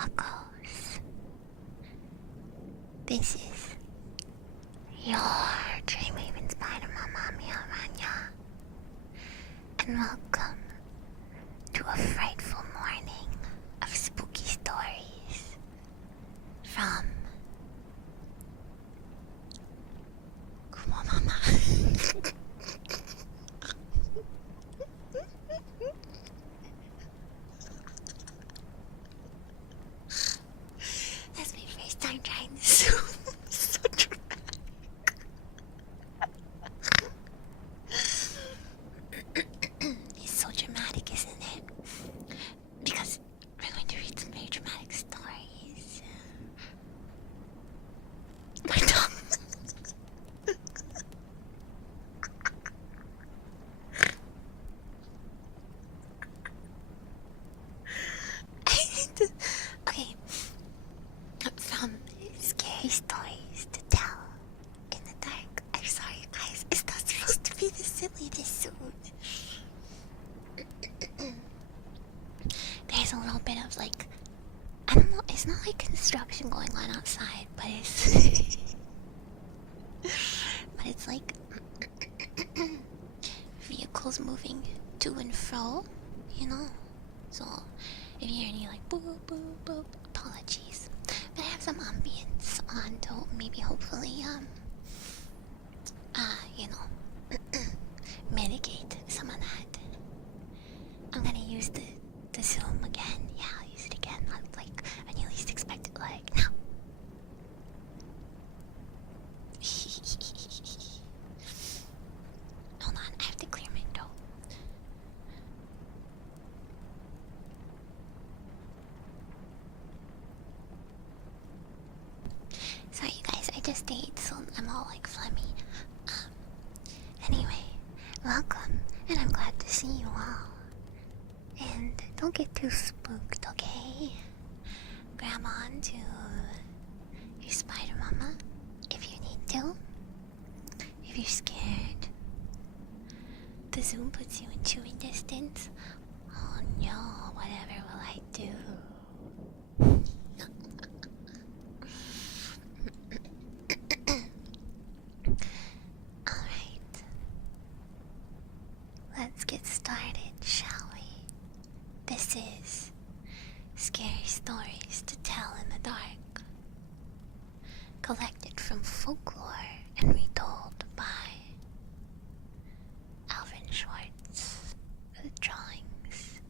buckos. This is your Dreamhaven Spider Mom, Amiya Aranha, and welcome to a frightful morning of spooky stories from Kumo Mama. That's my first time trying this. So dramatic. It's so dramatic, isn't it? Because we're going to read some very dramatic stories. My tongue. Okay. From scary stories to tell in the dark. I'm sorry, guys. It's not supposed to be this silly this soon. There's a little bit of like, I don't know. It's not like construction going on outside, but it's but it's like vehicles moving to and fro, you know. So if you hear any like boop boop boop, apologies. But I have some ambience on to maybe hopefully you know, mitigate some of that. I'm gonna use the Zoom again. Yeah, I'll use it again. Like when you least expect it, like now. Hold on, I have to clear my throat. Sorry guys, I just ate, so I'm all like phlegmy. Anyway, welcome, and I'm glad to see you all. And don't get too spooked, okay? Grab on to your spider mama if you need to. If you're scared, the Zoom puts you in chewing distance. Oh no, whatever will I do? Alright. Let's get started, shall we? This is Scary Stories to Tell in the Dark, collected from folklore and retold by Alvin Schwartz, with drawings,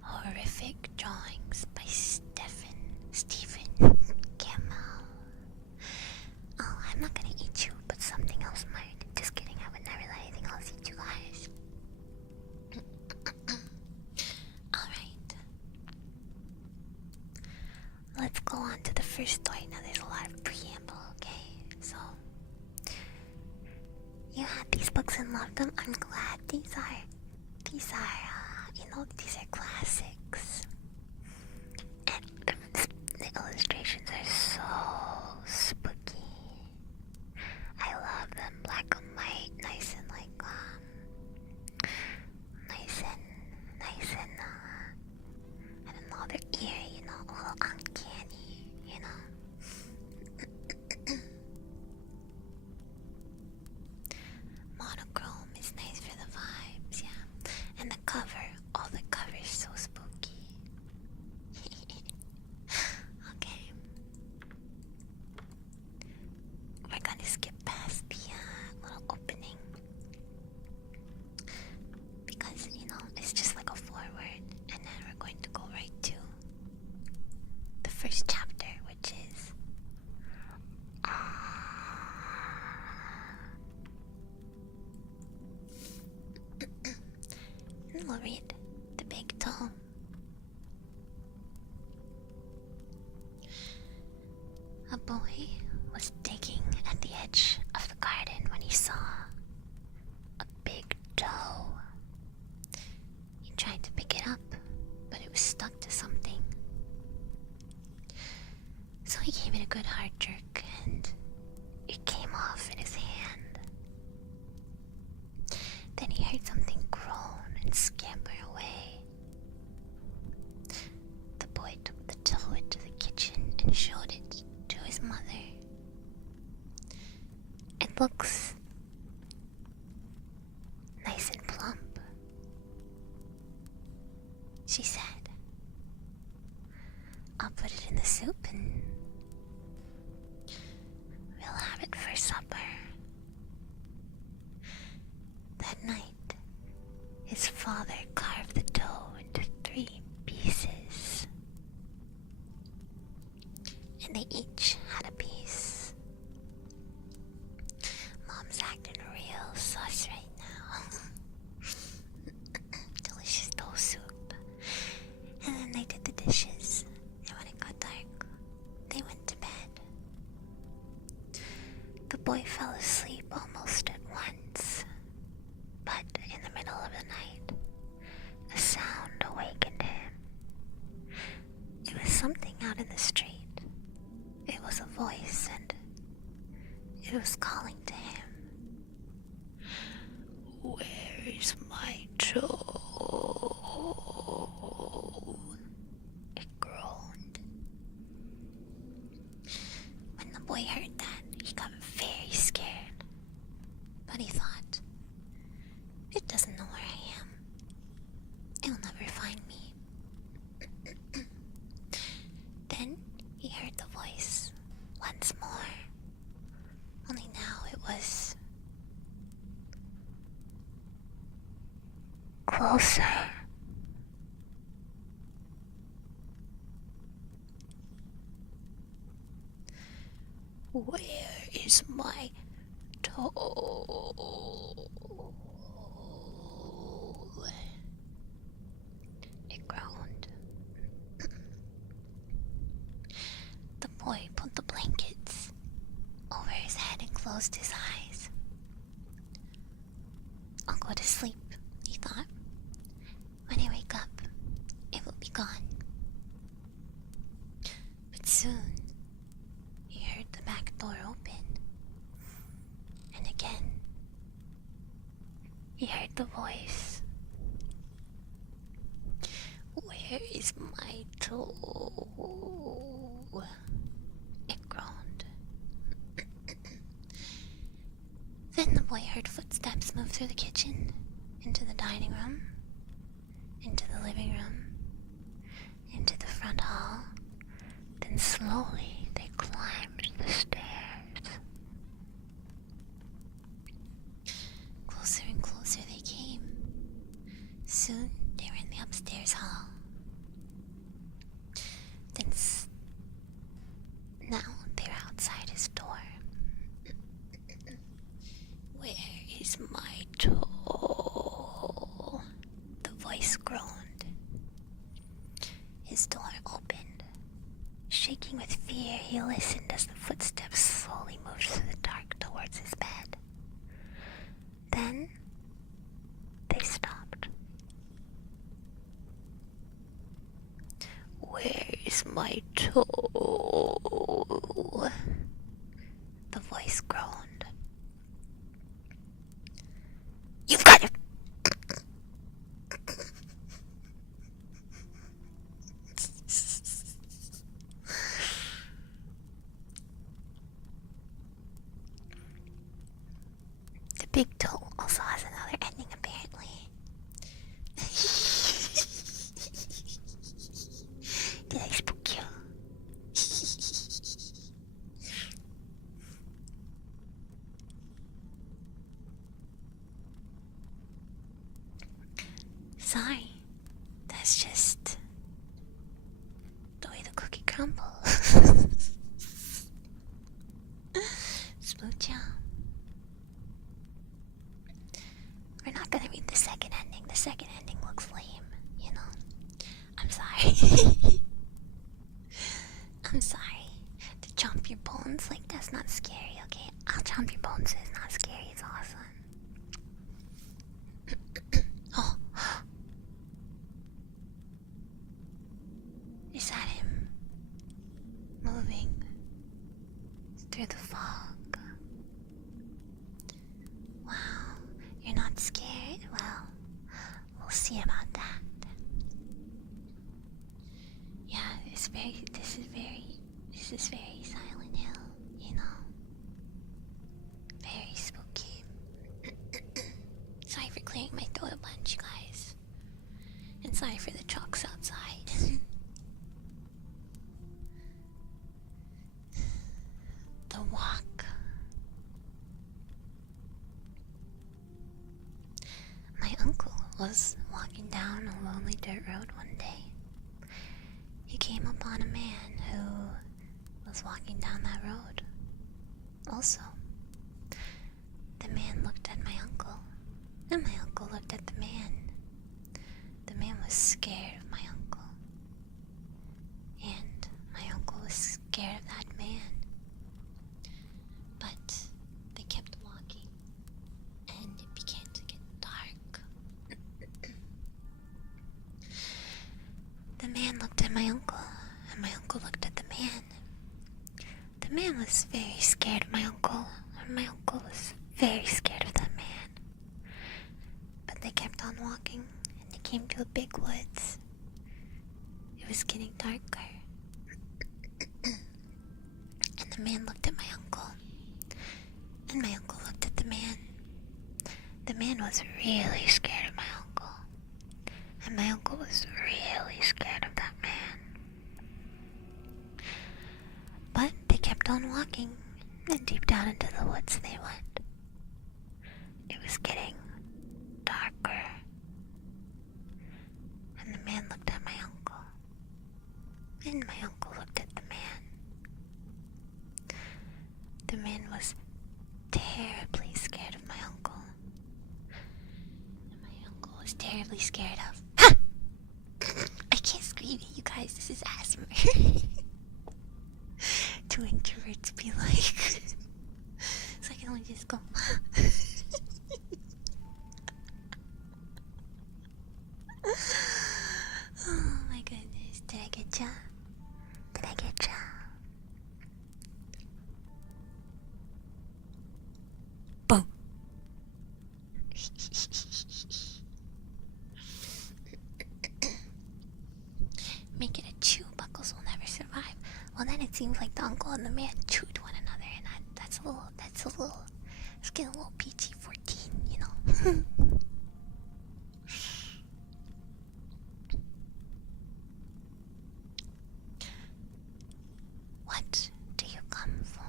horrific drawings by Stephen Campbell. Oh, I'm not gonna eat you, but something else might. Just kidding, I would never let anything else eat you guys. Alright. Let's go on to the first story. Now there's a lot of preamble, okay? So you had these books and loved them. I'm glad these are you know, these are classics. And the illustrations are so spooky. I love them, black and white, nice and like nice and I don't know, they're eerie, you know, a little uncanny, you know. Monochrome is nice for the vibes, yeah. And the cover, oh, the cover is so spooky. Okay. We're gonna skip past the little opening because, you know, it's just like a foreword, and then we're going to go right to the first chapter, which is and we'll read the big tome. A boy was digging at the edge of the garden when he saw a big toe. He tried to pick it up, but it was stuck to something. So he gave it a good hard jerk, and it came off in his hand. Then he heard something groan and scamper looks nice and plump, she said. I'll put it in the soup and we'll have it for supper. That night, his father carved the dough into 3 pieces, and they each had a piece. Mom's acting real sus right now. Delicious dough soup. And then they did the dishes, and when it got dark, they went to bed. The boy fell asleep almost at once, but in the middle of the night, a sound awakened him. It was something out in the street. It was a voice, and it was calling to him. Where is my toe? It groaned. When the boy heard that, he got very scared. But he thought, it doesn't know where I am. It'll never find me. Then he heard the voice once more. Only now it was closer. Where is my toe? It groaned. The boy put the blankets over his head and closed his eyes. I'll go to sleep, he thought. When I wake up, it will be gone. But soon, he heard the back door open. And again, he heard the voice. Where is my toe? It groaned. Then the boy heard footsteps move through the kitchen, into the dining room, into the living room, into the front hall. Then slowly they climbed the stairs. Closer and closer they came. Soon they were in the upstairs hall. Then now they're outside his door. Where is my toe? The voice groaned. His door opened. Shaking with fear, he listened as the footsteps slowly moved through the dark towards his bed. Then they stopped. Where is my toe? The voice groaned. You've got it! The big toe also has another ending, apparently. Did I spook you? Sorry, that's just the way the cookie crumbles. Spooked ya? We're not gonna read the second ending. The second ending looks lame, you know. I'm sorry. I'm sorry. To chomp your bones, like, that's not scary, okay? I'll chomp your bones, it's not scary, it's awesome. Oh. Is that him? Moving through the fog. Wow, you're not scared? Well, we'll see about that. Yeah, this is very Silent Hill, you know. Very was walking down a lonely dirt road one day. He came upon a man who was walking down that road. Also, the man looked at my uncle, and my uncle looked at the man. The man was scared of my uncle, and my uncle was scared of that man. But they kept walking, and it began to get dark. The man looked at my uncle, and my uncle looked at the man. The man was very scared of my uncle, and my uncle was very scared of that man. But they kept on walking, and they came to a big woods. It was getting darker. And the man looked at my uncle, and my uncle looked at the man. The man was really scared of my uncle, and my uncle was really scared of that man. But they kept on walking, and deep down into the woods they went. It was getting darker, and the man looked at my uncle, and my uncle looked at the man. The man was terribly scared of my uncle, and my uncle was terribly scared of... I can't scream at you guys, this is asthma. Two introverts be like... So I can only just go... Oh my goodness, did I get ya? Did I get ya? Boom! Make it a chew, Buckles will never survive. Well, then it seems like the uncle and the man chewed one another, and that's it's getting a little PG-14, you know? What do you come for?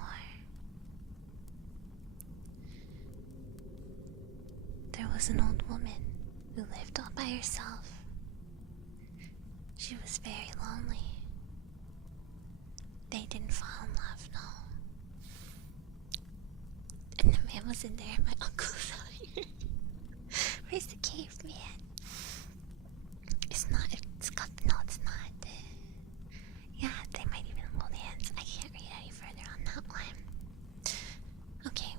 There was an old woman who lived all by herself. She was very lonely. They didn't fall in love, no. And the man was in there, and my uncle's out here. Where's the caveman? It's not, it's cup, no, it's not. Yeah, they might even hold hands. I can't read any further on that one. Okay.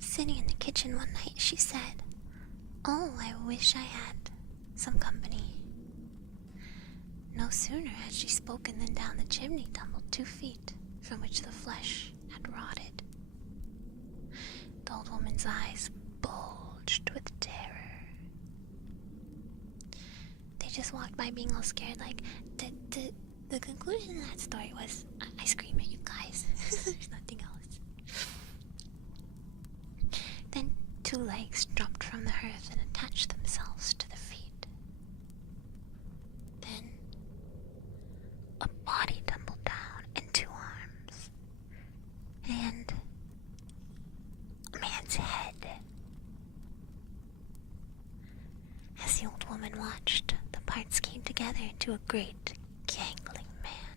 Sitting in the kitchen one night, she said, "Oh, I wish I had some company." No sooner had she spoken than down the chimney tumbled 2 feet, from which the flesh had rotted. The old woman's eyes bulged with terror. They just walked by being all scared, like, the conclusion of that story was, I scream at you guys. There's nothing else. Then 2 legs dropped from the hearth and attached themselves to the feet. Then a body tumbled down and 2 arms. And a man's head. As the old woman watched, the parts came together into a great, gangling man.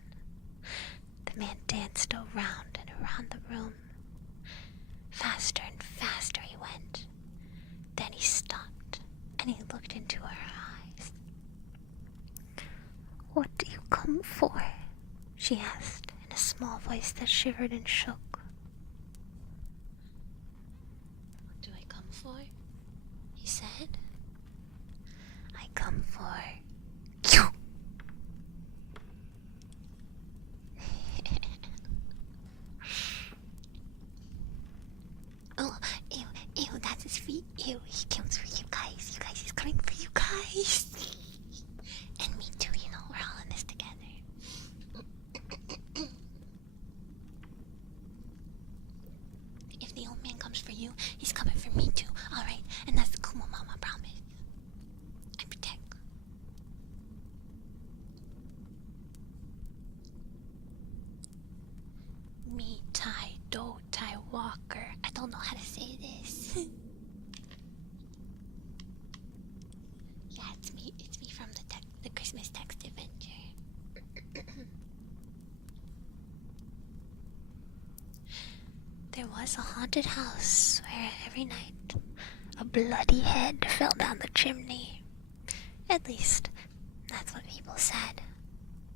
The man danced around and around the room. Faster and faster he went. Then he stopped, and he looked into her eyes. "What do you come for?" she asked in a small voice that shivered and shook. "What do I come for?" he said. "I come for you." Oh, ew, that's his feet. Ew, he comes for you guys. You guys, he's coming for you guys. And me too, you know, we're all in this together. If the old man comes for you, he's coming for me too, alright? And that's the Kumo Mama promise. I protect. Me, Tai, Do, Tai, Walker. I don't know how to say this. was a haunted house where every night a bloody head fell down the chimney. At least, that's what people said.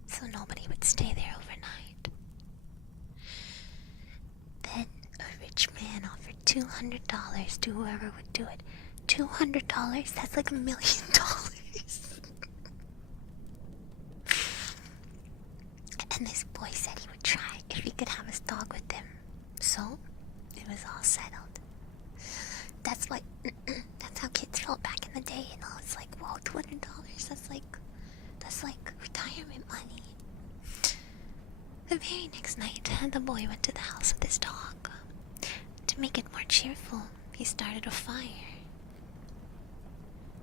So nobody would stay there overnight. Then a rich man offered $200 to whoever would do it. $200? That's like $1 million. And this boy said he would try if he could have his dog with him. So, it was all settled. That's what, that's how kids felt back in the day, you know? It's like, whoa, $200, that's like retirement money. The very next night, the boy went to the house with his dog. To make it more cheerful, he started a fire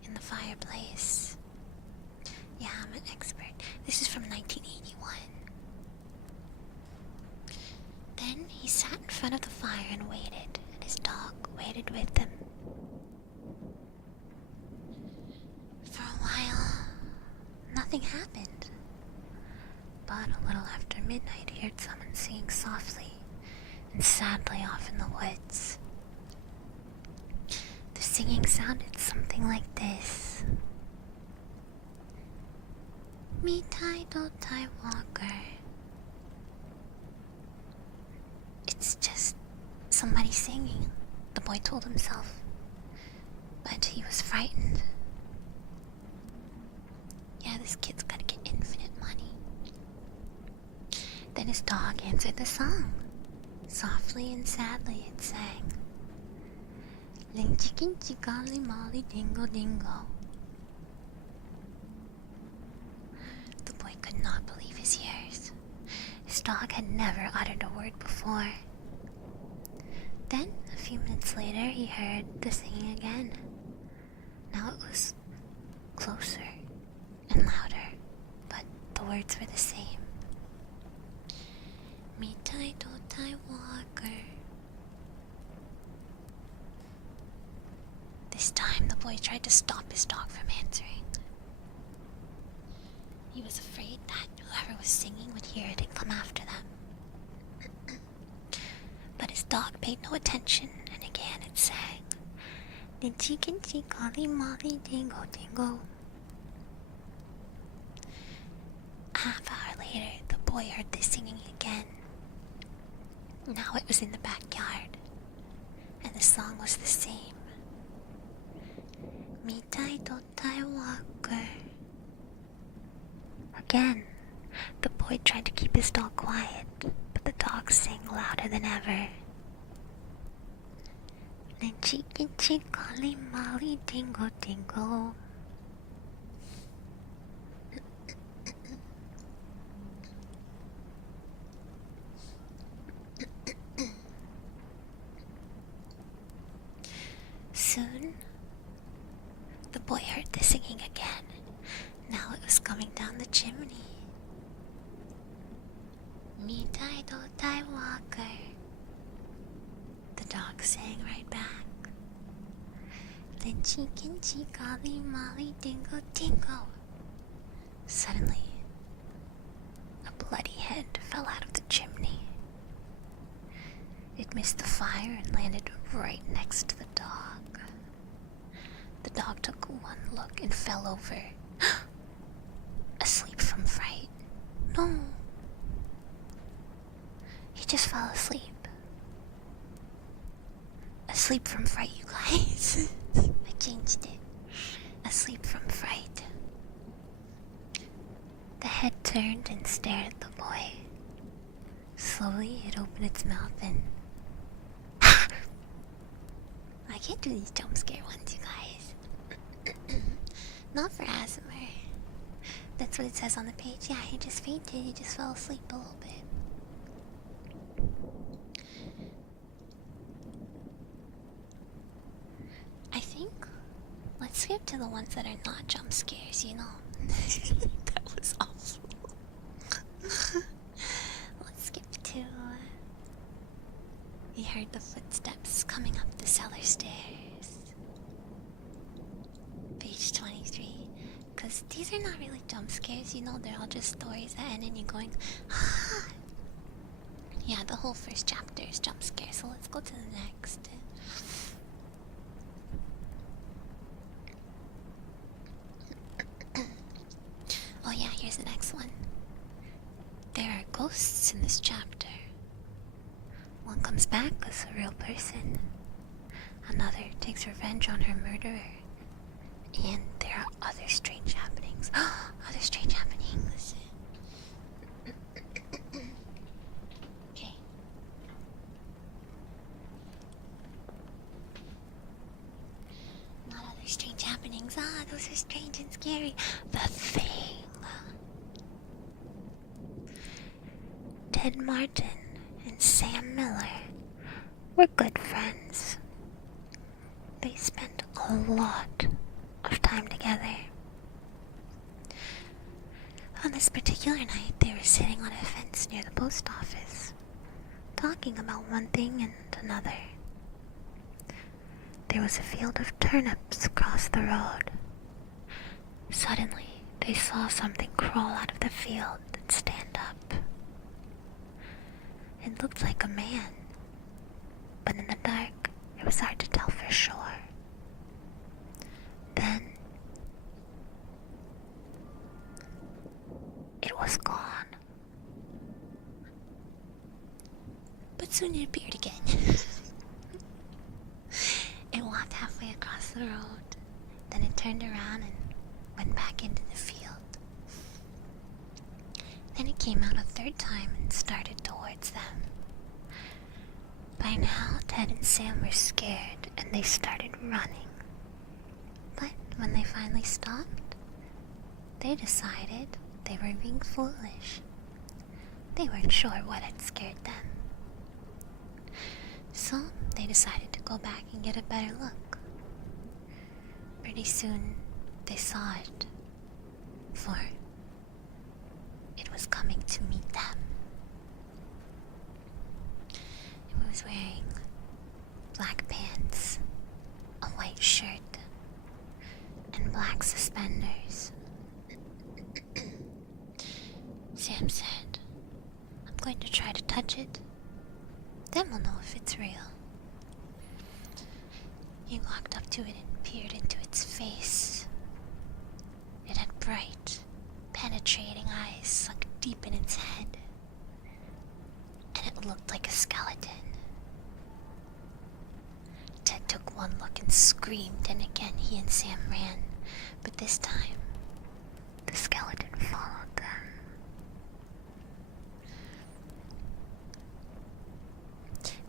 in the fireplace. Yeah, I'm an expert. This is from 1981. Then he sat in front of the fire and waited, and his dog waited with him. For a while, nothing happened. But a little after midnight, he heard someone singing softly and sadly off in the woods. The singing sounded something like this. Me tai do tai walker. It's just somebody singing, the boy told himself. But he was frightened. Yeah, this kid's gotta get infinite money. Then his dog answered the song. Softly and sadly it sang. Ling chicken chikali molly dingo dingo. The boy could not believe his ears. His dog had never uttered a word before. Then, a few minutes later, he heard the singing again. Now it was closer and louder, but the words were the same. Me tai do tai walker. This time, the boy tried to stop his dog from answering. He was afraid that whoever was singing would hear it and come after them. But his dog paid no attention, and again it sang. The chicken chikali molly dingo dingo. A half hour later, the boy heard this singing again. Now it was in the backyard, and the song was the same. Me tai do tai walker. Again, the boy tried to keep his dog quiet, but the dog sang louder than ever. Then chicken chikali molly dingo dingo. Soon, the boy heard the singing again. Now it was coming down the chimney. Me tai do tai walker. The dog sang right back. Then chicken chikali molly dingo dingo. Suddenly, a bloody head fell out of the chimney. It missed the fire and landed right next to the dog. The dog took one look and fell over. Asleep from fright. No. He just fell asleep. Asleep from fright, you guys. I changed it. Asleep from fright. The head turned and stared at the boy. Slowly, it opened its mouth and... I can't do these jump scare ones, you guys. Not for ASMR. That's what it says on the page. Yeah, he just fainted. He just fell asleep a little bit. I think let's skip to the ones that are not jump scares, you know? That was awful. Let's skip to... He heard the footsteps coming up the cellar stairs. Page 23. Because these are not really jump scares, you know, they're all just stories that end and you're going, ah! Yeah, the whole first chapter is jump scare, so let's go go to the next. Oh yeah, here's the next one. There are ghosts in this chapter. One comes back as a real person. Another takes revenge on her murderer. And there are other strange happenings. Other strange happenings. Okay. Not other strange happenings. Those are strange and scary. The Thing. Ted Martin and Sam Miller were good friends. They spent a lot of time together. On this particular night, they were sitting on a fence near the post office, talking about one thing and another. There was a field of turnips across the road. Suddenly, they saw something crawl out of the field and stand up. It looked like a man, but in the dark, it was hard to tell for sure. Then, it was gone. But soon it appeared again. It walked halfway across the road, then it turned around and went back into the field. Then it came out a third time and started towards them. By now, Ted and Sam were scared and they started running. But when they finally stopped, they decided they were being foolish. They weren't sure what had scared them. So they decided to go back and get a better look. Pretty soon, they saw it, for it was coming to meet them. It was wearing black pants, a white shirt, and black suspenders. Sam said, "I'm going to try to touch it. Then we'll know if it's real." He walked up to it and peered into its face. It had bright, penetrating eyes sunk deep in its head, and it looked like a skeleton. Ted took one look and screamed, and again he and Sam ran, but this time, the skeleton followed them.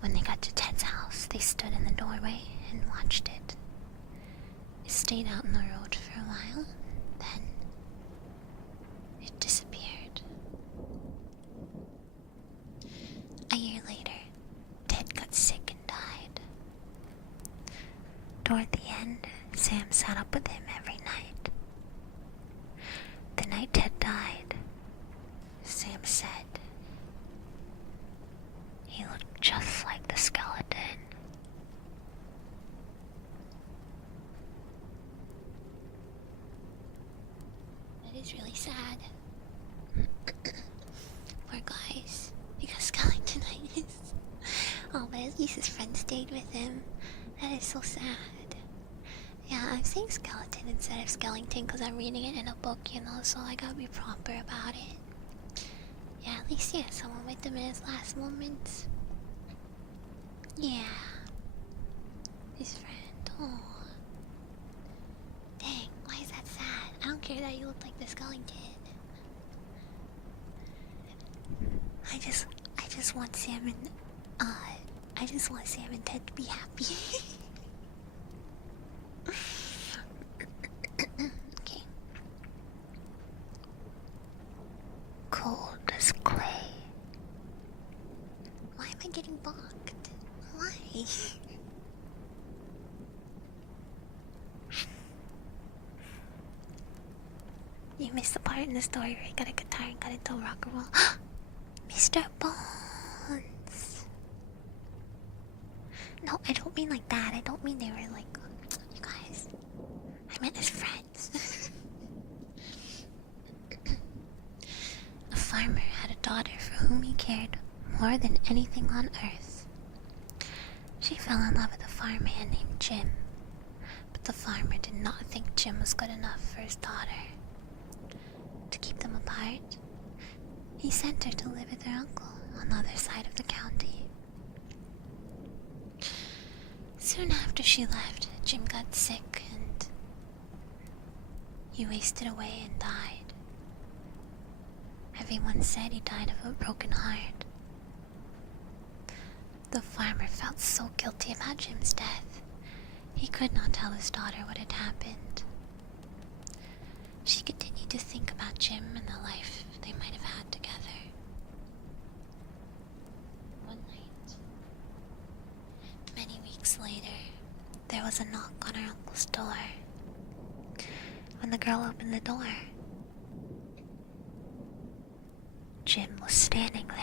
When they got to Ted's house, they stood in the doorway and watched it. It stayed out in the road for a while, then it disappeared. A year later, Ted got sick and died. Toward the end, Sam sat up with him every night. The night Ted died, Sam said he looked just like the skeleton. That is really sad. Poor guys, because skeletonitis. Oh, but at least his friend stayed with him. That is so sad. Yeah, I'm saying skeleton instead of skeleton because I'm reading it in a book, you know, so I gotta be proper about it. Yeah, at least he had someone with him in his last moments. Yeah. His friend. Oh. Dang, why is that sad? I don't care that you look like the skeleton. I just want Sam and I just want Sam and Ted to be happy. Okay. Cold as clay. Why am I getting balked? Why? You missed the part in the story where he got a guitar and got into rock and roll. Mr. Bones. No, I don't mean like that. I don't mean they were like, you guys. I meant as friends. A farmer had a daughter for whom he cared more than anything on earth. She fell in love with a farmhand named Jim, but the farmer did not think Jim was good enough for his daughter. To keep them apart, he sent her to live with her uncle on the other side of the county. Soon after she left, Jim got sick and he wasted away and died. Everyone said he died of a broken heart. The farmer felt so guilty about Jim's death. He could not tell his daughter what had happened. She continued to think about Jim and the life they might have had together. One night, many weeks later, there was a knock on her uncle's door. When the girl opened the door, Jim was standing there.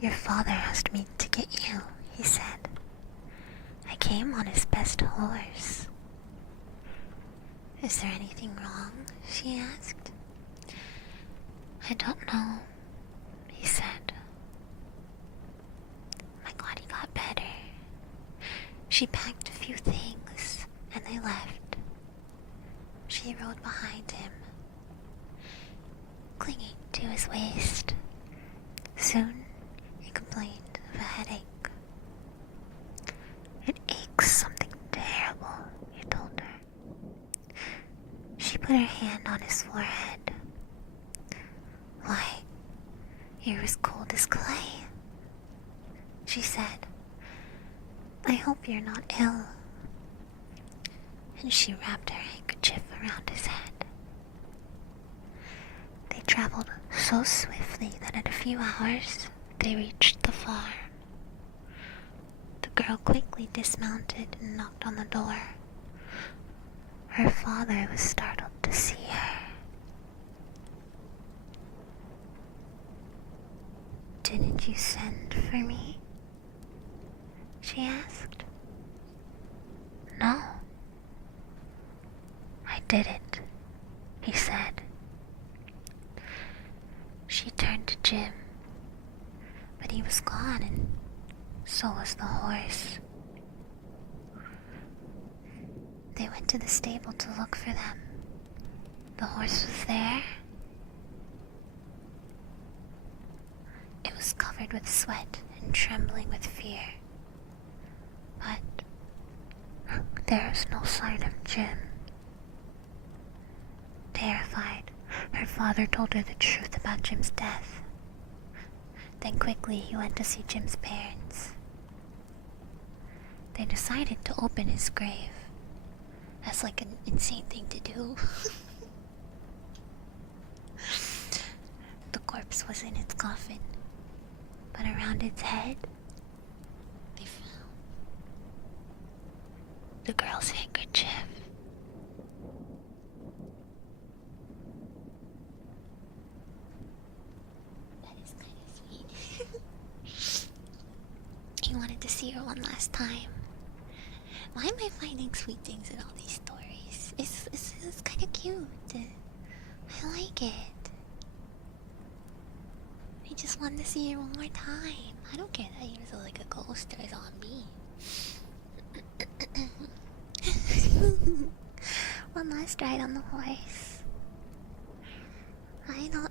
"Your father asked me to get you," he said. "I came on his best horse." "Is there anything wrong?" she asked. "I don't know," he said. "My God, he got better." She packed a few things and they left. She rode behind him, clinging to his waist. Soon he complained of a headache. "It aches something terrible," he told her. She put her hand on his forehead. "Why, you're as cold as clay," she said. "I hope you're not ill." And she wrapped her handkerchief around his head. They traveled so swiftly that in a few hours they reached the farm. The girl quickly dismounted and knocked on the door. Her father was startled to see her. "Didn't you send for me?" she asked. "No, I didn't," he said. She turned to Jim, but he was gone and so was the horse. They went to the stable to look for them. The horse was there. It was covered with sweat and trembling with fear. But there was no sign of Jim. Terrified, her father told her the truth about Jim's death. Then quickly he went to see Jim's parents. They decided to open his grave. That's like an insane thing to do. The corpse was in its coffin, but around its head, they found the girl's handkerchief. That is kind of sweet. He wanted to see her one last time. Why am I finding sweet things in all these stories? It's kind of cute. I like it. I just wanted to see her one more time. I don't care that he was like a ghost or a zombie. One last ride on the horse. I know.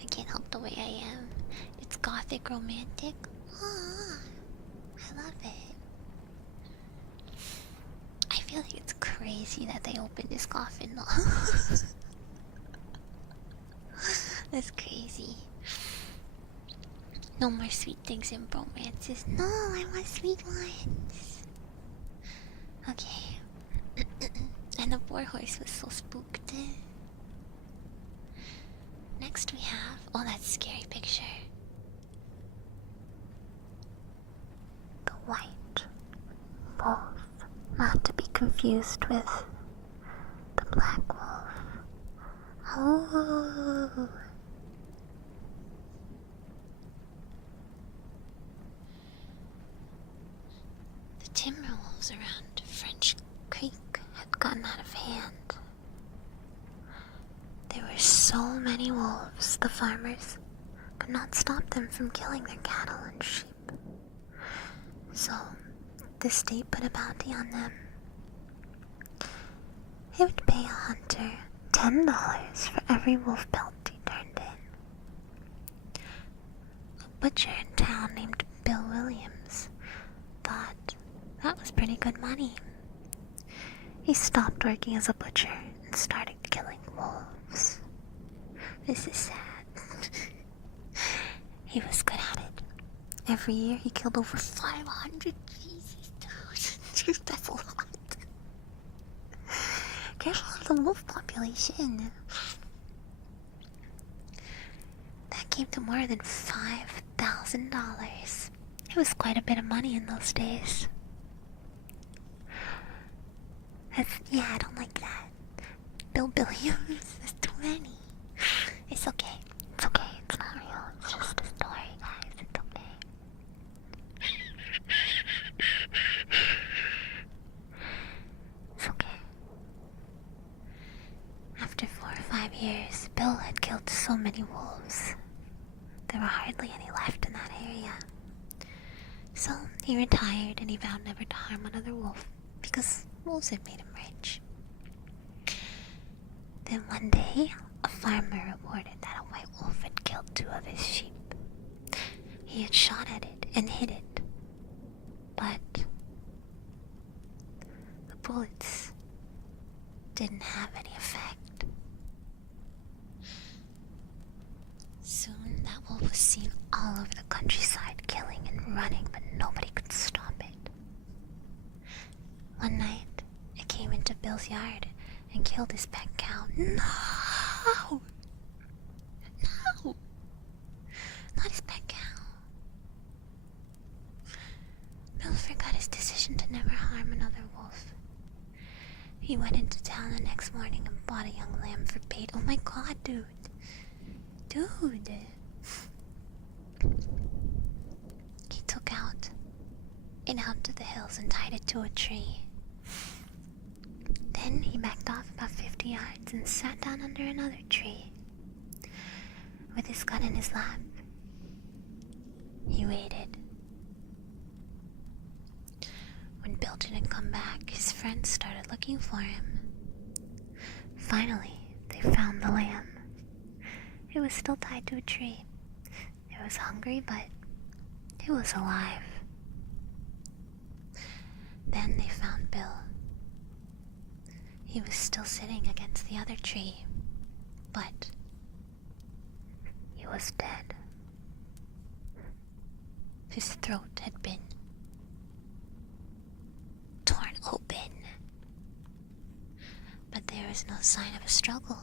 I can't help the way I am. It's gothic romantic. Ah, I love it. I feel like it's crazy that they opened this coffin though. That's crazy. No more sweet things in romances. No, I want sweet ones. Okay. And the poor horse was so spooked. Next we have... Oh, that scary picture. The white wolf. Not to be confused with the black wolf. Oh. The timber wolves around French Creek had gotten out of hand. There were so many wolves, the farmers would not stop them from killing their cattle and sheep. So, the state put a bounty on them. It would pay a hunter $10 for every wolf pelt he turned in. A butcher in town named Bill Williams thought that was pretty good money. He stopped working as a butcher and started killing wolves. This is sad. He was good at it. Every year he killed over 500. Jesus, dude. That's a lot. Careful of the wolf population. That came to more than $5,000. It was quite a bit of money in those days. Yeah, I don't like that. Bill Williams, that's too many. It's okay. It's okay. It's not real. It's just a story, guys. It's okay. It's okay. After 4 or 5 years, Bill had killed so many wolves. There were hardly any left in that area. So he retired and he vowed never to harm another wolf because wolves had made him rich. Then one day, a farmer reported that a white wolf had killed 2 of his sheep. He had shot at it and hit it, but the bullets didn't have any effect. Soon, that wolf was seen all over the countryside, killing and running, but nobody could stop it. One night, it came into Bill's yard and killed his pet cow. No! No! Not his pet cow. Bill forgot his decision to never harm another wolf. He went into town the next morning and bought a young lamb for bait. Oh my god, dude. Dude. He took it out to the hills and tied it to a tree. Then he backed off about 50 yards and sat down under another tree. With his gun in his lap, he waited. When Bill didn't come back, his friends started looking for him. Finally, they found the lamb. It was still tied to a tree. It was hungry, but it was alive. Then they found Bill. He was still sitting against the other tree, but he was dead. His throat had been torn open, but there was no sign of a struggle.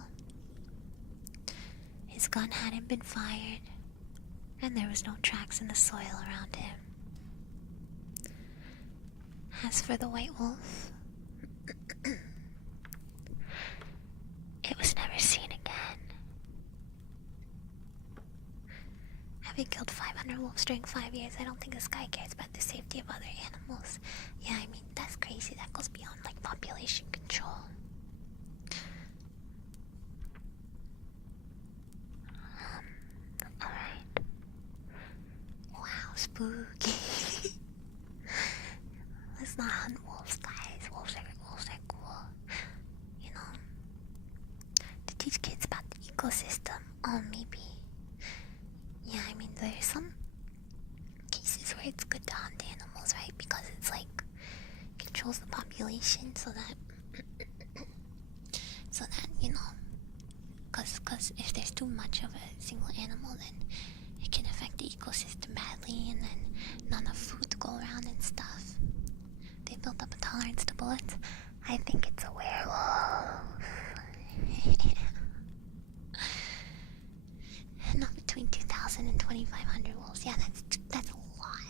His gun hadn't been fired, and there was no tracks in the soil around him. As for the white wolf, it was never seen again. Having killed 500 wolves during 5 years, I don't think this guy cares about the safety of other animals. Yeah, I mean, that's crazy. That goes beyond, like, population control. Alright. Wow, spooky. Let's not hunt wolves, guys. Wolves are cool. You know, to teach kids about the ecosystem. Oh, maybe. Yeah, I mean, there's some cases where it's good to hunt animals, right? Because it's like controls the population, so that you know, because if there's too much of a single animal, then it can affect the ecosystem badly, and then not enough food to go around and stuff. They built up a tolerance to bullets. I think it's a werewolf. Not between 2,000 and 2,500 wolves. Yeah, that's a lot.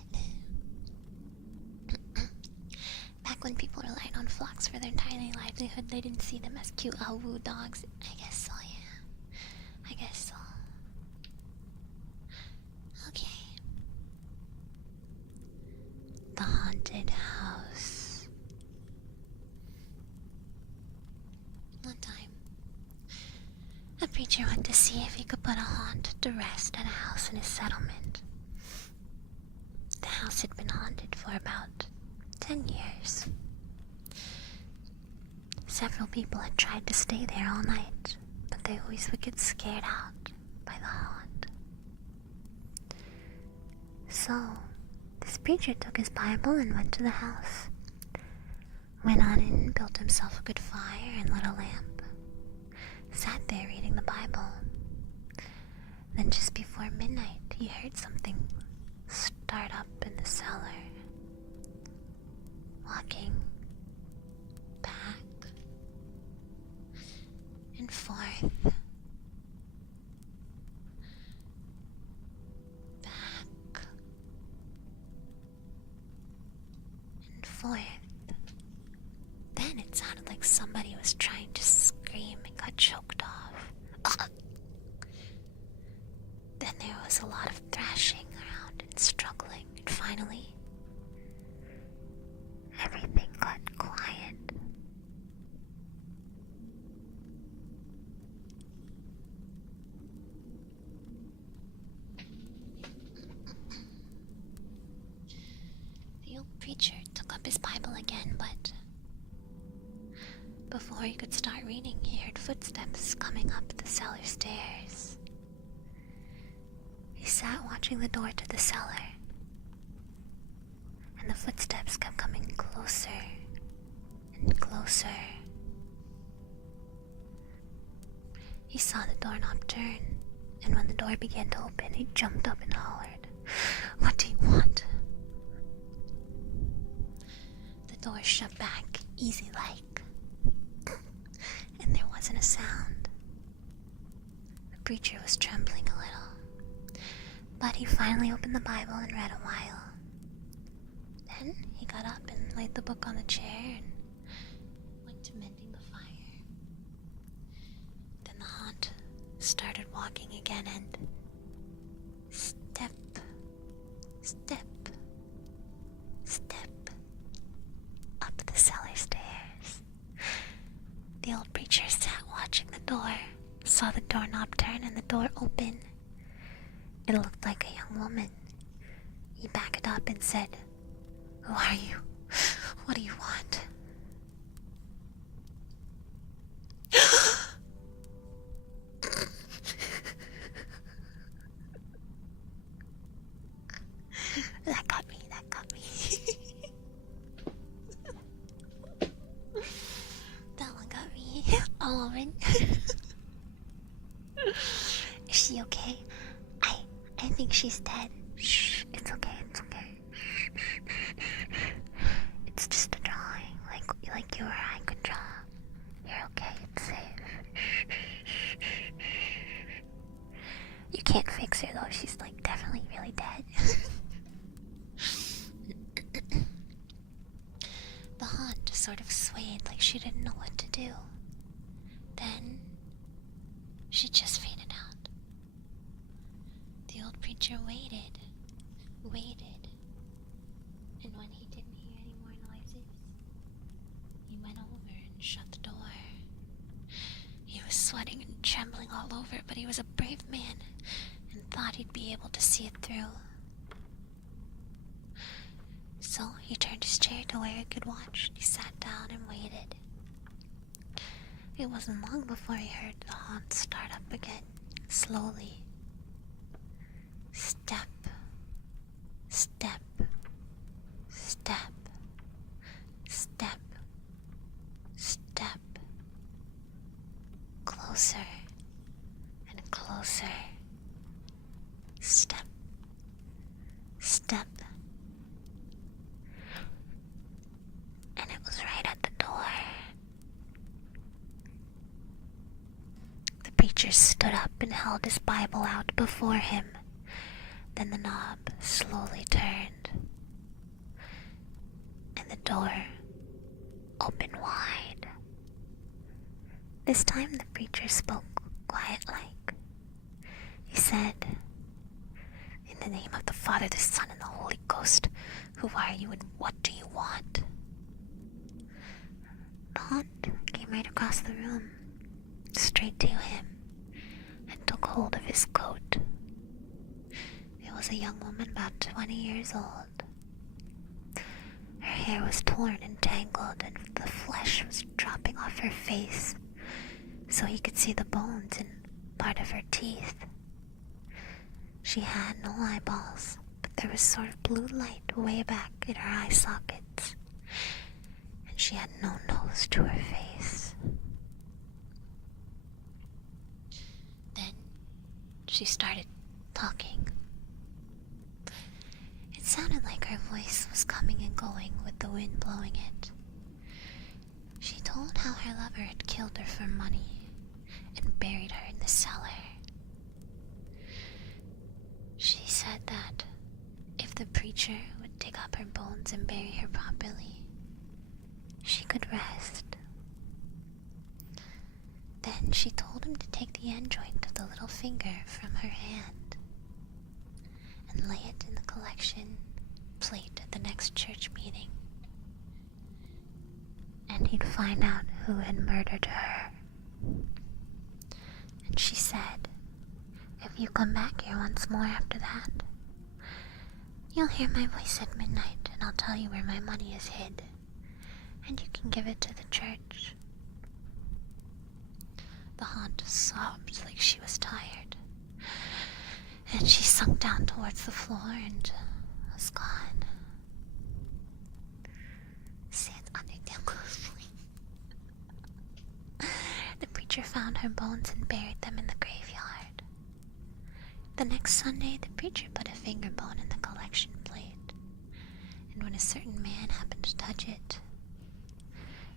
Back when people relied on flocks for their tiny livelihood, they didn't see them as cute Awu dogs. I guess so, yeah. I guess so. Okay. The haunted house. One time, a preacher preacher went to see if he could put a haunt to rest at a house in his settlement. The house had been haunted for about 10 years. Several people had tried to stay there all night, but they always would get scared out by the haunt. So, this preacher took his Bible and went to the house. Went on in, built himself a good fire and lit a lamp. Sat there reading the Bible. Then just before midnight, he heard something start up in the cellar. Walking back and forth. Back and forth. Then it sounded like somebody was trying to scream and got choked off. Then there was a lot of thrashing around and struggling, and finally, everything got quiet. The old preacher took up his Bible again, but before he could start reading, he heard footsteps coming up the cellar stairs. He sat watching the door to the cellar, and the footsteps kept coming closer and closer. He saw the doorknob turn, and when the door began to open, he jumped up and hollered, "What do you want?" The door shut back, easy like, and there wasn't a sound. The preacher was trembling a little, but he finally opened the Bible and read a while. Then he got up and laid the book on the chair and went to mending the fire. Then the haunt started walking again and step, step, step up the cellar stairs. The old preacher sat watching the door, saw the doorknob turn and the door open. It looked like a young woman. He backed up and said, "Who are you? What do you want?" That got me. That one got me all over. Is she okay? I think she's dead. Shh, it's okay. It's just a drawing, like you or I could draw. You're okay, it's safe. You can't fix her though, she's like definitely really dead. The haunt sort of swayed like she didn't know what to do. Then she just faded out. The old preacher waited, and when he didn't hear any more noises, he went over and shut the door. He was sweating and trembling all over, but he was a brave man and thought he'd be able to see it through. So he turned his chair to where he could watch. He sat down and waited. It wasn't long before he heard the haunt start up again, slowly. Step, step, step, step, step. Closer and closer. Step, step. And it was right at the door. The preacher stood up and held his Bible out before him. Then the knob slowly turned, and the door opened wide. This time the preacher spoke quiet-like. He said, "In the name of the Father, the Son, and the Holy Ghost, who are you and what do you want?" The haunt came right across the room, straight to him. took hold of his coat. It was a young woman about 20 years old. Her hair was torn and tangled, and the flesh was dropping off her face, so he could see the bones and part of her teeth. She had no eyeballs, but there was sort of blue light way back in her eye sockets, and she had no nose to her face. Then she started talking. It sounded like her voice was coming and going with the wind blowing it. She told how her lover had killed her for money and buried her in the cellar. She said that if the preacher would dig up her bones and bury her properly, she could rest. Then she told him to take the end joint of the little finger from her hand and lay it in the collection plate at the next church meeting, and he'd find out who had murdered her. And she said, if you come back here once more after that, you'll hear my voice at midnight, and I'll tell you where my money is hid, and you can give it to the church. The haunt sobbed like she was tired, and she sunk down towards the floor and was gone. The preacher found her bones and buried them in the graveyard. The next Sunday, the preacher put a finger bone in the collection plate, and when a certain man happened to touch it,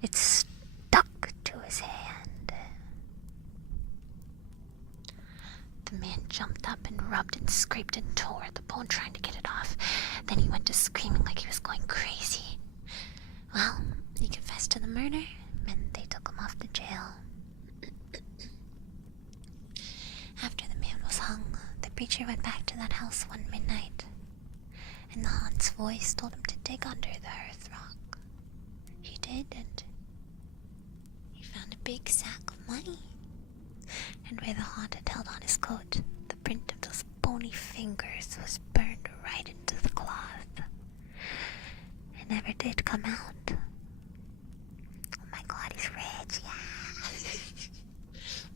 it stuck to his hand. The man jumped up and rubbed and scraped and tore at the bone, trying to get it off. Then he went to screaming like he was going crazy. Well, he confessed to the murder, and they took him off to jail. After the man was hung, the preacher went back to that house one midnight, and the haunt's voice told him to dig under the hearth rock. He did, and he found a big sack of money. And where the haunt had held on his coat, the print of those bony fingers was burned right into the cloth. It never did come out. Oh my god, he's rich, yeah.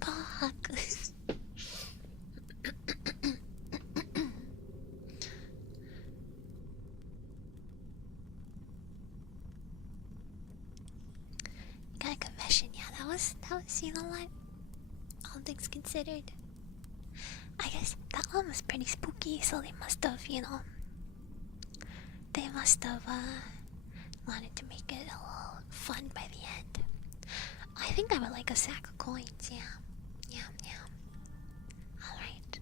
Fuck. Got a confession, yeah, that was, you know what? All things considered. I guess that one was pretty spooky, so they must have, wanted to make it a little fun by the end. I think I would like a sack of coins, yeah. Alright.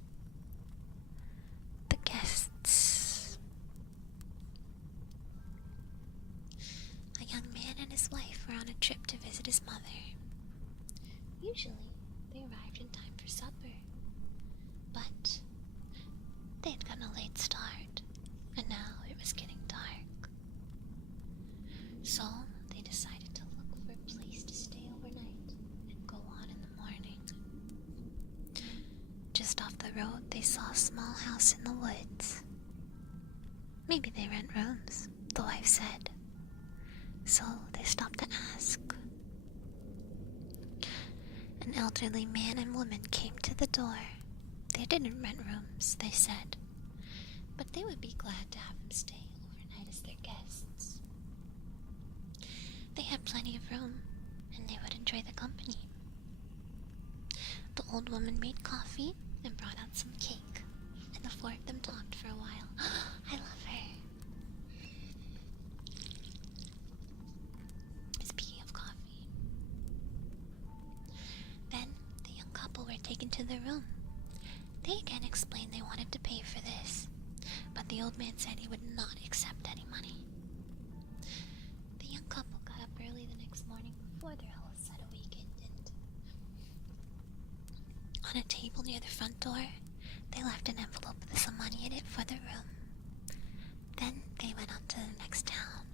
The guests. A young man and his wife were on a trip to visit his mother. Usually, they arrived in time for supper, but they had gotten a late start, and now it was getting dark. So they decided to look for a place to stay overnight and go on in the morning. Just off the road, they saw a small house in the woods. Maybe they rent rooms, the wife said. So they stopped to ask. An elderly man and woman came to the door. They didn't rent rooms, they said, but they would be glad to have them stay overnight as their guests. They had plenty of room, and they would enjoy the company. The old woman made coffee and brought out some cake, and the four of them talked for a while. I love her. Speaking of coffee, then the young couple were taken to their room. They again explained they wanted to pay for this, but the old man said he would not accept any money. The young couple got up early the next morning before their host had awakened, and on a table near the front door, they left an envelope with some money in it for the room. Then they went on to the next town.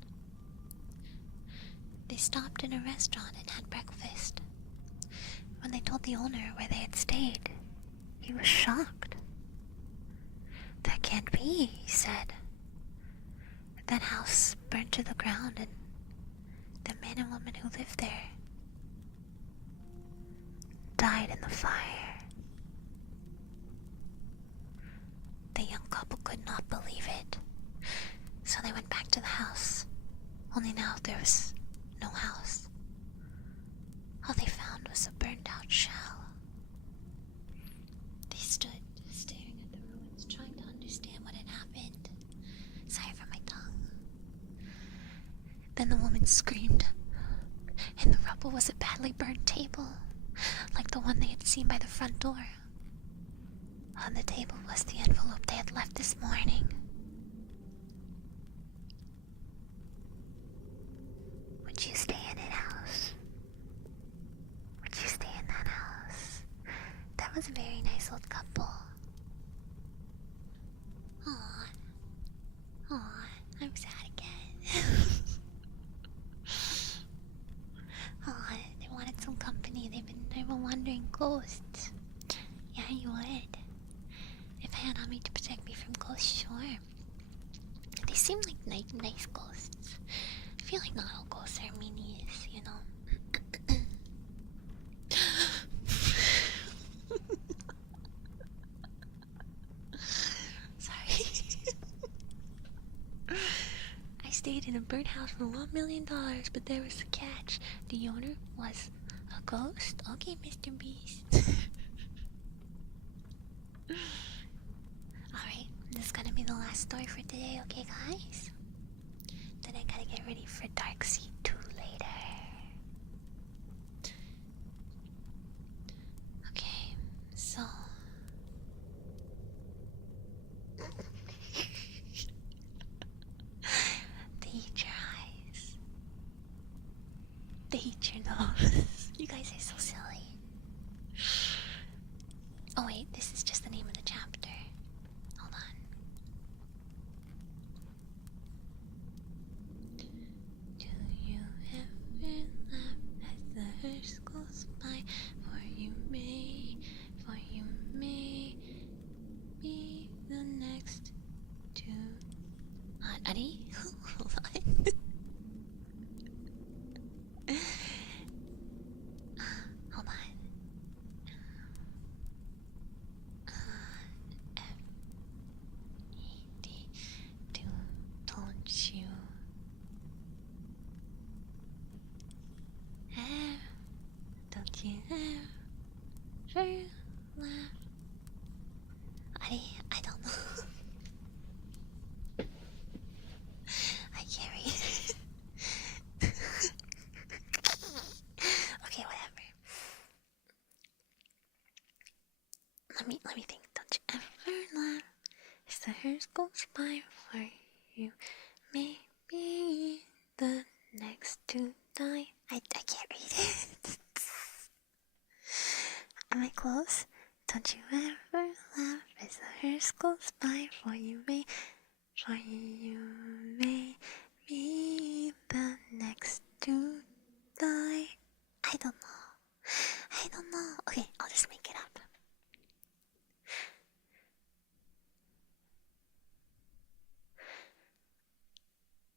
They stopped in a restaurant and had breakfast. When they told the owner where they had stayed, He was shocked. That can't be, he said. That house burned to the ground and the man and woman who lived there died in the fire. The young couple could not believe it, so they went back to the house. Only now there was no house. All they found was a burned out shell. They stood staring at the ruins, trying to understand what had happened. Sorry for my tongue. Then the woman screamed. In the rubble was a badly burned table, like the one they had seen by the front door. On the table was the envelope they had left this morning. Would you stay in that house? Would you stay in that house? That was a very nice old couple. Aw. Aw, I'm sad again. Aw, they wanted some company. They were wandering ghosts. Yeah, you would. If I had Ami to protect me from ghosts, sure. They seem like nice ghosts. I feel like not all ghosts are meanies, you know. Sorry. I stayed in a birdhouse for $1 million, but there was a catch. The owner was a ghost. Okay, Mr. Beast. Alright, this is gonna be the last story for today, okay, guys? Then I gotta get ready for Dark Sea 2 later. Okay, so. They eat your eyes. They eat your nose. You guys are so silly. Oh, wait, this is just the name of the chapter. Hold on. Do you ever laugh as the hearse goes by? For you may be the next to. Addy? Hold on. Hold on. F-E-D. Don't you don't you ever laugh? I don't know. I can't read. Okay, whatever. Let me think. Don't you ever laugh as the hearse goes by? For you may be the next to die. I can't read it. Am I close? Don't you ever laugh as the hearse goes by? For you may be the next to die. I don't know. Okay, I'll just make it up.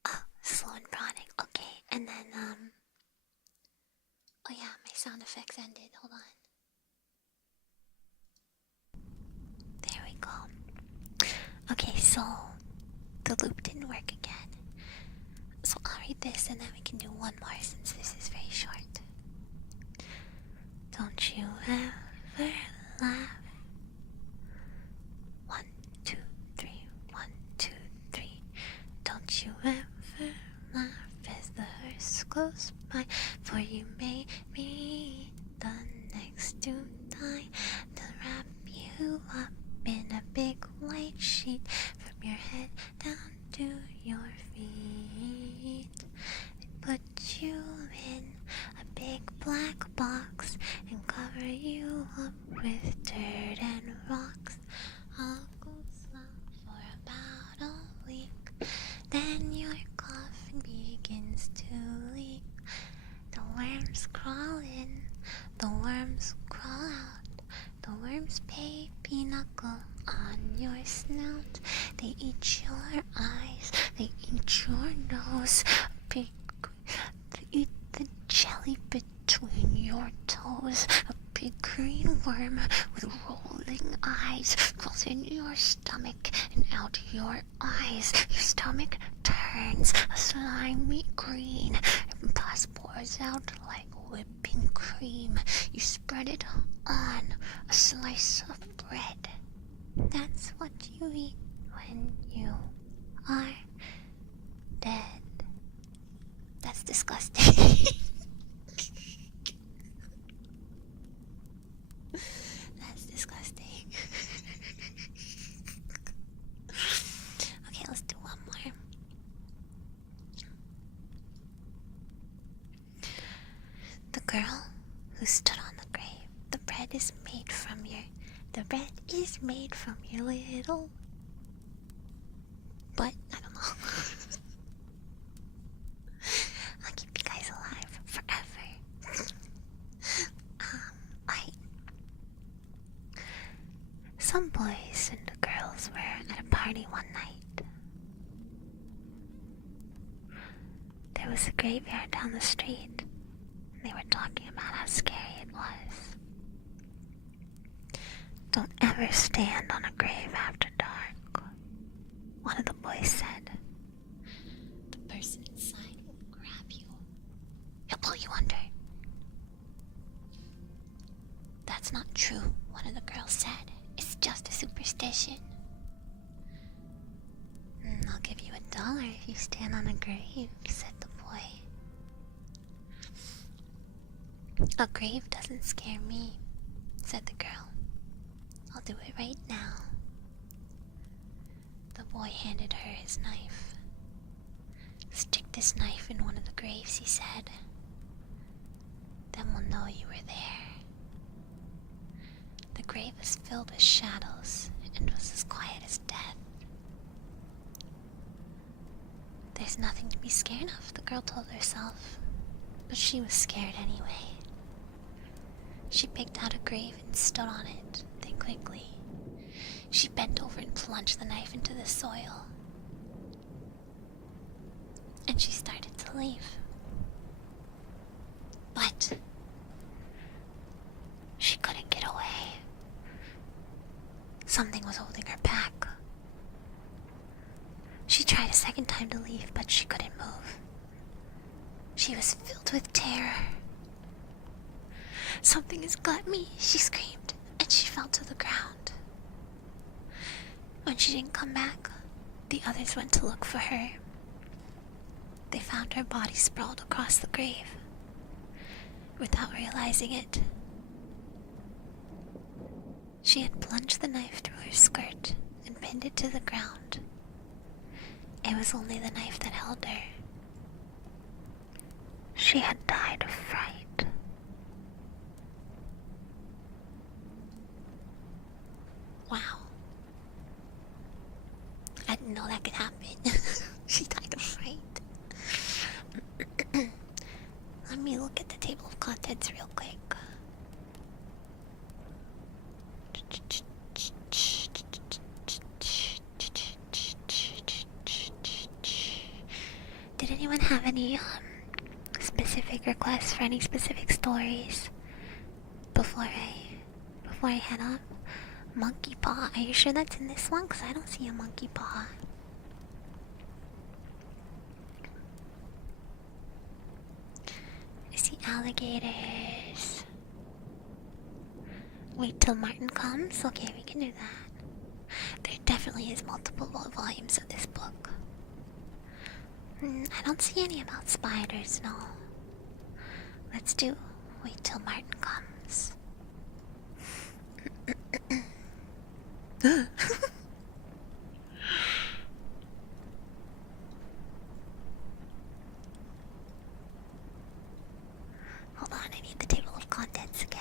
Oh, slow and prodding. Okay, and then oh yeah, my sound effects ended. Hold on. There we go. Okay, so the loop didn't work again. So I'll read this and then we can do one more since this is very short. Don't you ever laugh? 1, 2, 3, 1, 2, 3. Don't you ever laugh as the hearse goes by? For you may be the next to die. To wrap you up in a big white sheet from your head down to your feet. They put you in a big black box and cover you up with dirt and rocks. All goes well for about a week. Then your coffin begins to leak. The worms crawl in, the worms crawl out. The worms pay out your eyes. Your stomach turns a slimy green and pus pours out like whipping cream. You spread it on a slice of bread. That's what you eat when you are dead. That's disgusting. That's disgusting. Okay, let's do one more. The girl who stood on the grave. The bread is made from your little butt. I don't know. I'll keep you guys alive forever. Some boys and girls were at a party one night. There was a graveyard down the street, and they were talking about how scary it was. Don't ever stand on a grave after dark, one of the boys said. The person inside will grab you. He'll pull you under. That's not true, one of the girls said. It's just a superstition. I'll give you $1 if you stand on a grave, said the boy. A grave doesn't scare me, said the girl. I'll do it right now. The boy handed her his knife. Stick this knife in one of the graves, he said. Then we'll know you were there. The grave was filled with shadows and was as quiet as death. There's nothing to be scared of, the girl told herself, but she was scared anyway. She picked out a grave and stood on it. Then quickly, she bent over and plunged the knife into the soil. And she started to leave. But she couldn't get away. Something was holding her back. She tried a second time to leave, but she couldn't move. She was filled with terror. Something has got me, she screamed, and she fell to the ground. When she didn't come back, the others went to look for her. They found her body sprawled across the grave. Without realizing it, she had plunged the knife through her skirt and pinned it to the ground. It was only the knife that held her. She had died of fright. Wow. I didn't know that could happen. She died of fright. Let me look at the table of contents real quick. Did anyone have any specific requests for any specific stories before I head up? Monkey paw. Are you sure that's in this one? Because I don't see a monkey paw. I see alligators. Wait till Martin comes? Okay, we can do that. There definitely is multiple volumes of this book. I don't see any about spiders, no. Let's do wait till Martin comes. Hold on, I need the table of contents again.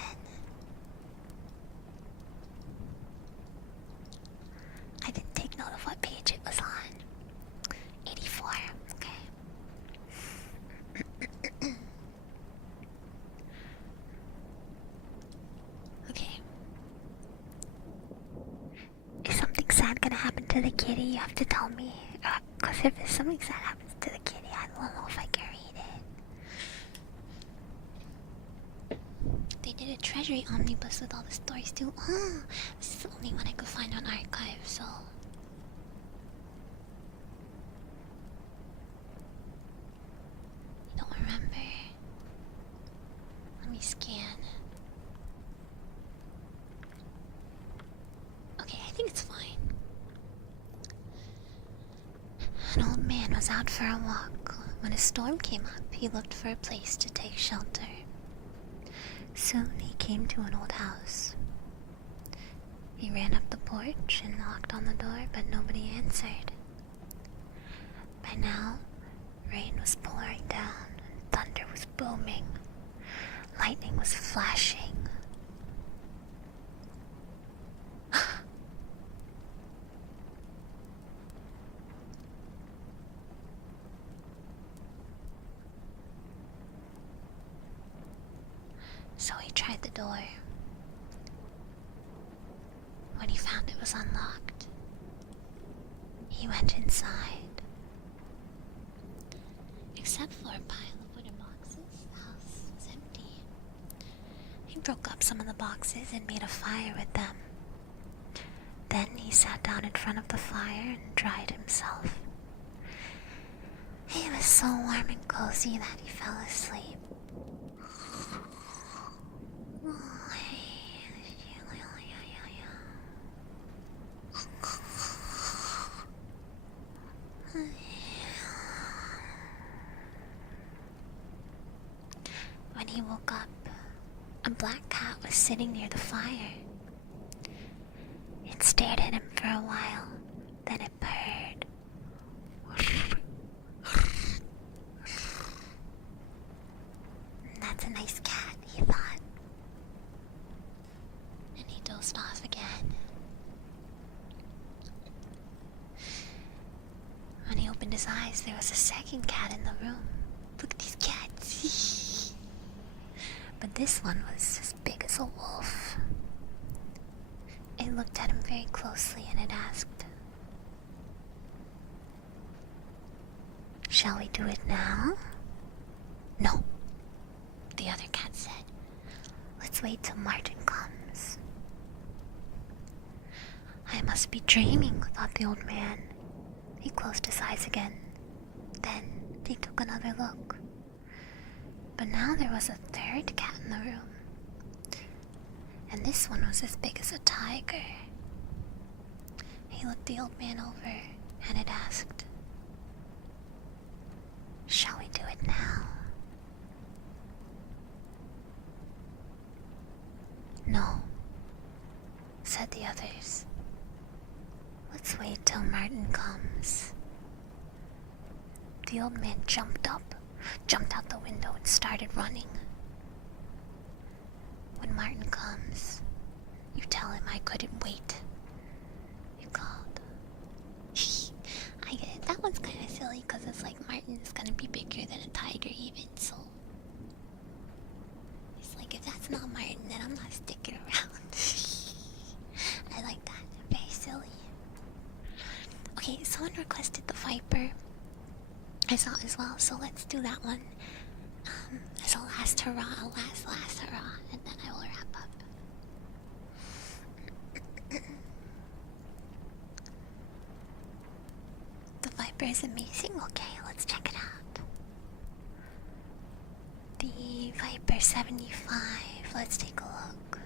I didn't take note of what page it was on. 84, okay. Okay. Is something sad gonna happen to the kitty? You have to tell me. Cause if something sad happens to the kitty, I don't know if I can read it. They did a treasury omnibus with all the stories too. Oh, this is the only one I could find on archive, so An old man was out for a walk. When a storm came up, he looked for a place to take shelter. Soon he came to an old house. He ran up the porch and knocked on the door, but nobody answered. By now, rain was pouring down and thunder was booming. Lightning was flashing. So he tried the door. When he found it was unlocked, he went inside. Except for a pile of wooden boxes, the house was empty. He broke up some of the boxes and made a fire with them. Then he sat down in front of the fire and dried himself. It was so warm and cozy that he fell asleep. When he woke up, a black cat was sitting near the fire. It stared at him for a while, then it purred. That's a nice cat, he thought. And he dozed off again. When he opened his eyes, there was a second cat in the room. Look at these cats. But this one was as big as a wolf. It looked at him very closely and it asked, "Shall we do it now?" "No," the other cat said. "Let's wait till Martin comes." "I must be dreaming," thought the old man. He closed his eyes again. Then he took another look. But now there was a third cat in the room. And this one was as big as a tiger. He looked the old man over and it asked, "Shall we do it now?" "No," said the others. "Let's wait till Martin comes." The old man jumped up, jumped out the window and started running. "When Martin comes, you tell him I couldn't wait," he called. I get it. That one's kind of silly because it's like Martin's gonna be bigger than a tiger even, so it's like, if that's not Martin, then I'm not sticking around. I like that. Very silly. Okay, someone requested the Viper. I saw it as well, so let's do that one. As a last hurrah, last hurrah, and then I will wrap up. The Viper is amazing. Okay, let's check it out. The Viper 75. Let's take a look.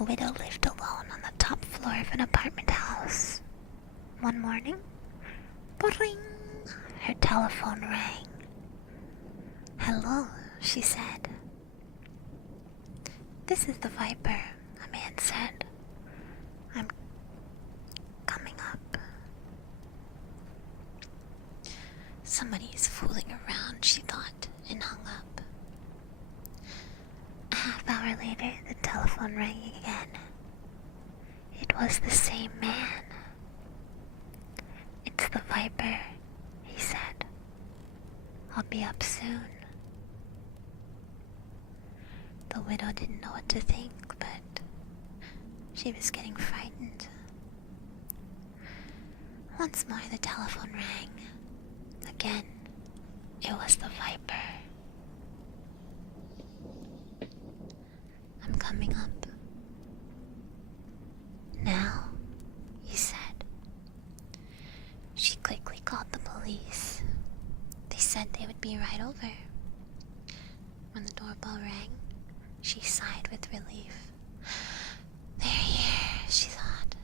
A widow lived alone on the top floor of an apartment house. One morning, boing, her telephone rang. "Hello," she said. "This is the Viper," a man said. "I'm coming up." Somebody is fooling around, she thought, and hung up. A half hour later, the telephone rang again. It was the same man. "It's the Viper," he said. "I'll be up soon." The widow didn't know what to think, but she was getting frightened. Once more the telephone rang. Again, it was the Viper. "I'm coming up now," he said. She quickly called the police. They said they would be right over. When the doorbell rang, she sighed with relief. They're here, she thought.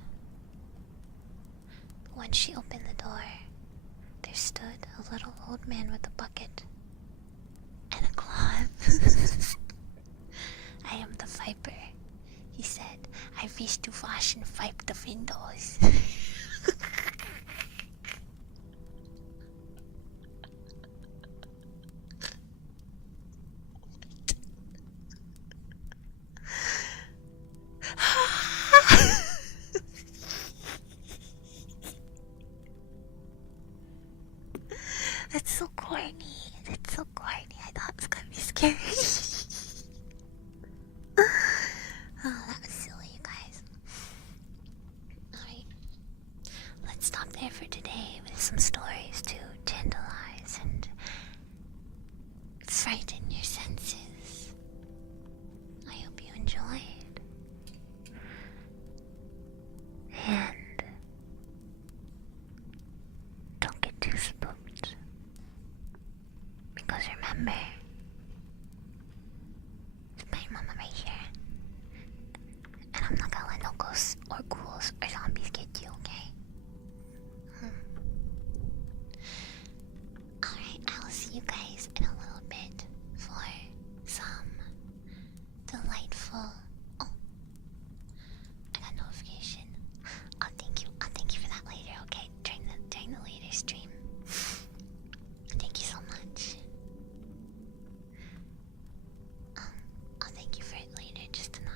When she opened the door, there stood a little old man with a bucket and a cloth. I am the Viper, he said. I wish to wash and wipe the windows. That's so corny. That's so corny. I thought it was gonna be scary. Oh, that was silly, you guys. Alright. Let's stop there for today with some stories to tantalize and frighten your senses. I hope you enjoyed. And don't get too spooked. Because remember, it's my mama right here. And I'm not gonna let no ghosts or ghouls or zombies get you, okay? Alright, I'll see you guys in a little bit for some delightful... Oh, I got a notification. I'll thank you for that later, okay? During the later stream. Thank you so much. I'll thank you for it later, just to not,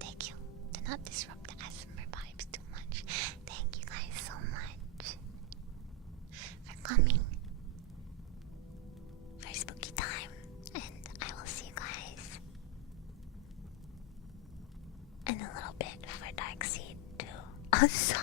thank you. To not disrupt the ASMR vibes too much. Thank you guys so much for coming for spooky time. And I will see you guys in a little bit for Dark Seed 2. Oh, sorry.